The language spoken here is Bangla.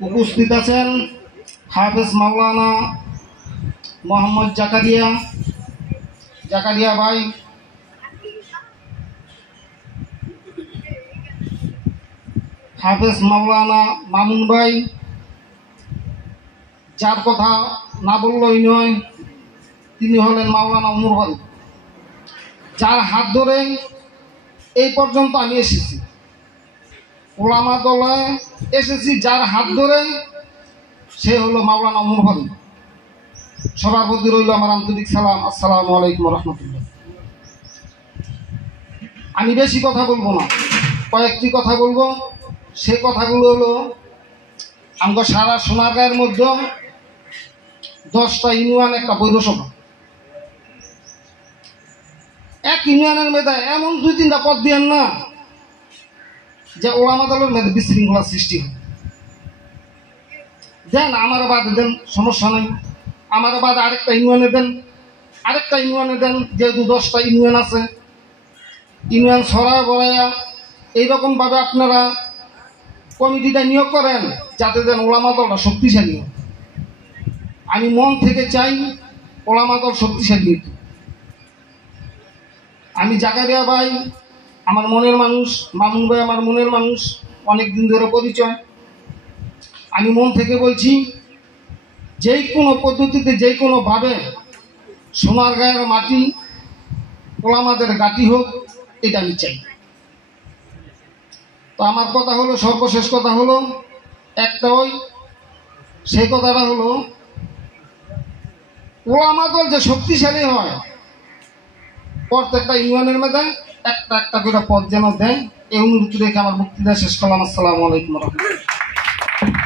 উপস্থিত আছেন হাফেজ মাওলানা মোহাম্মদ জাকারিয়া ভাই, হাফেজ মাওলানা মামুন ভাই, যার কথা না বললেই নয়, তিনি হলেন মাওলানা ওমর ফারুক, যার হাত ধরে এই পর্যন্ত আমি এসেছি। ওলামা দলে এসেছি যার হাত ধরে, সে হলো মাওলানা ওমর ফারুক। সবার প্রতি রইল আমার আন্তরিক সালাম। আসসালামু আলাইকুম রহমতুল্লাহ। আমি বেশি কথা বলবো না, কয়েকটি কথা বলবো। সে কথাগুলো হলো, আমরা সারা সোনারগাঁয়ের মধ্যে 10টা ইউনিয়ন, একটা পৌরসভা। এক ইউনিয়নের মেধা এমন 2-3টা পদ দিয়েন না যে ওলামা দলের মেধা বিশৃঙ্খলা সৃষ্টি হয়। দেন, আমার বাদে দেন, সমস্যা নেই। আমার বাদে আরেকটা ইউনিয়নে দেন, যেহেতু 10টা ইউনিয়ন আছে, ইউনিয়ন ছড়ায় বড়াইয়া এইরকমভাবে আপনারা কমিটিটা নিয়োগ করেন যাতে দেন ওলামা দলটা শক্তিশালী হয়। আমি মন থেকে চাই ওলামা দল শক্তিশালী। আমি জাকারিয়া ভাই আমার মনের মানুষ, মামুন ভাই আমার মনের মানুষ, অনেক দিন ধরে পরিচয়। আমি মন থেকে বলছি, যেই কোনো পদ্ধতিতে, যেই কোনোভাবে সোনারগাঁয়ের মাটি ওলামাদের গাটি হোক, এটা আমি চাই। তো আমার কথা হলো, সর্বশেষ কথা হলো একটা, সেই কথাটা হলো, ওলামা দল যে শক্তিশালী হয়, প্রত্যেকটা ইউনিয়নের মধ্যে একটা করে পদ যেন দেয়, এই অনুরোধ রেখে আমার বক্তৃতা শেষ করলাম। আসসালামু আলাইকুম।